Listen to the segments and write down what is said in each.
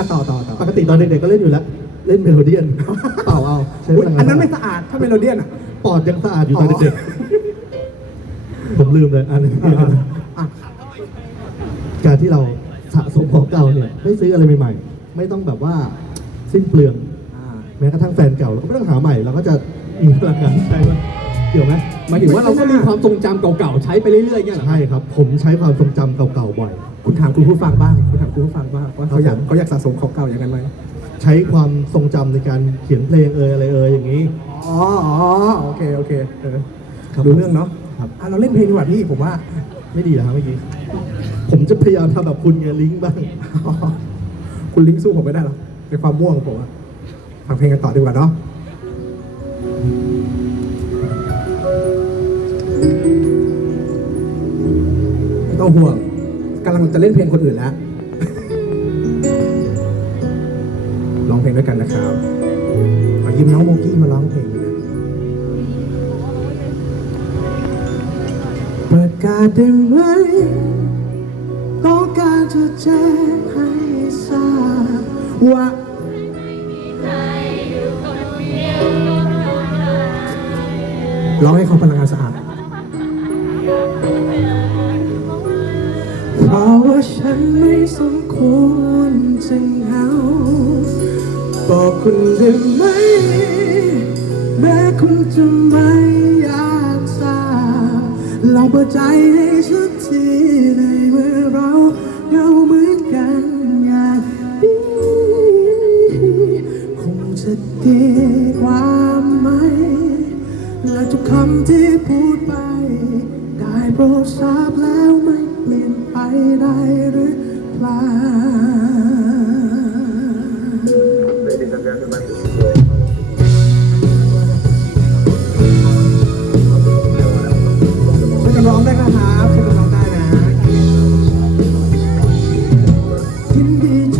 อะต่อต่อต่อปกติตอนเด็กๆก็เล่นอยู่แล้ว เล่นเมโลเดียน เปล่าเอาใช้อุ๊พยลังงานอันนั้นไม่สะอาดถ้าเมโลเดียนอะปอดยังสะอาดอยู่ตอนเด็กๆผมลืมเลยอันนี้อะการที่เราสะสมของเก่าเนี่ยไม่ซื้ออะไรใหม่ๆ ไม่ต้องแบบว่าสิ้นเปลือง อ่า แม้กระทั่งแฟนเก่าเราก็ไม่ต้องหาใหม่เราก็จะมีพลังงานใช้มัน เกี่ยวไหมหมายถึงว่าเราก็มีความทรงจำเก่าๆ ใช้ไปเรื่อยๆเนี่ยเหรอใช่ครับ ผมใช้ความทรงจำเก่าๆบ่อย คุณถามคุณผู้ฟังบ้าง คุณถามคุณผู้ฟังบ้างว่าเขาอยากครับผมเขาอยากสะสมของเก่าอย่างนั้นไหมใช้ความทรงจำในการเขียนเพลงเอยอะไรเอยอย่างนี้ อ๋ออ๋อโอเคโอเคเออครับดูเรื่องเนาะครับ อะเราเล่นเพลงดีกว่าพี่ผมว่า ไม่ดีนะครับเมื่อกี้ผมจะพยายามทำแบบคุณไงลิงก์บ้าง คุณลิงก์สู้ผมไม่ได้หรอกในความม่วงของผมอะฟังเพลงกันต่อดีกว่าเนาะ ต้องห่วงกำลังจะเล่นเพลงคนอื่นแล้วร้องเพลงด้วยกันนะครับขอยืมน้องโมกี้มาร้องเพลงนะประกาศได้ไหมต้องการจะแจ้งให้ทราบว่าร้องให้เขาพลังงานสะอาด เพราะว่าฉันไม่สมควรจะเหงา บอกคุณได้ไหม แม้คุณจะไม่อยากทราบลองเปิดใจให้สักทีในเมื่อเราเหงาเหมือนกันอย่างนี้คงจะดีกว่าไหม และทุกคำที่พูดไป ได้โปรดทราบแล้วไหม เปลี่ยนไปได้หรือเปล่า ช่วยกันร้องได้นะครับช่วยกันร้องได้นะยินดีจ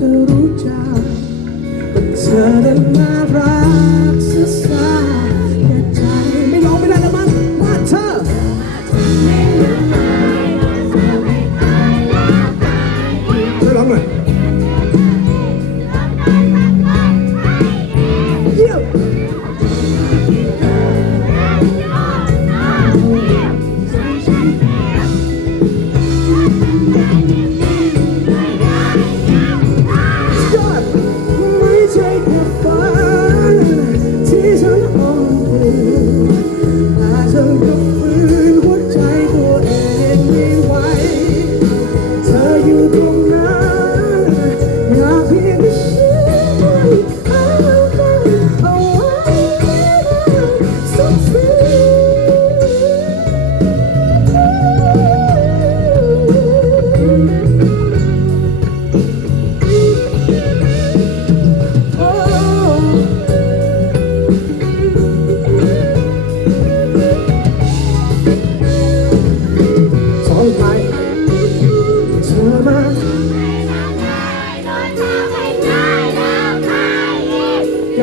อ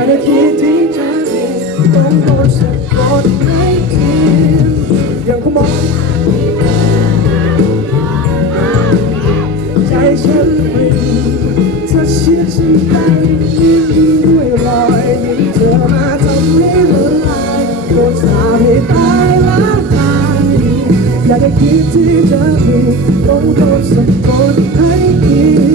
นทีที่เธอมีต้องโดนสะกดไม่กินอย่างคุณมองใจฉันปริ่มเธอเชื่อฉันได้ด้วยรอยยิ้มเธอมาทำให้ละลายโดนาให้ตายละตายอยากจะคิดที่เธอมีต้องโดนสะกดให้กิน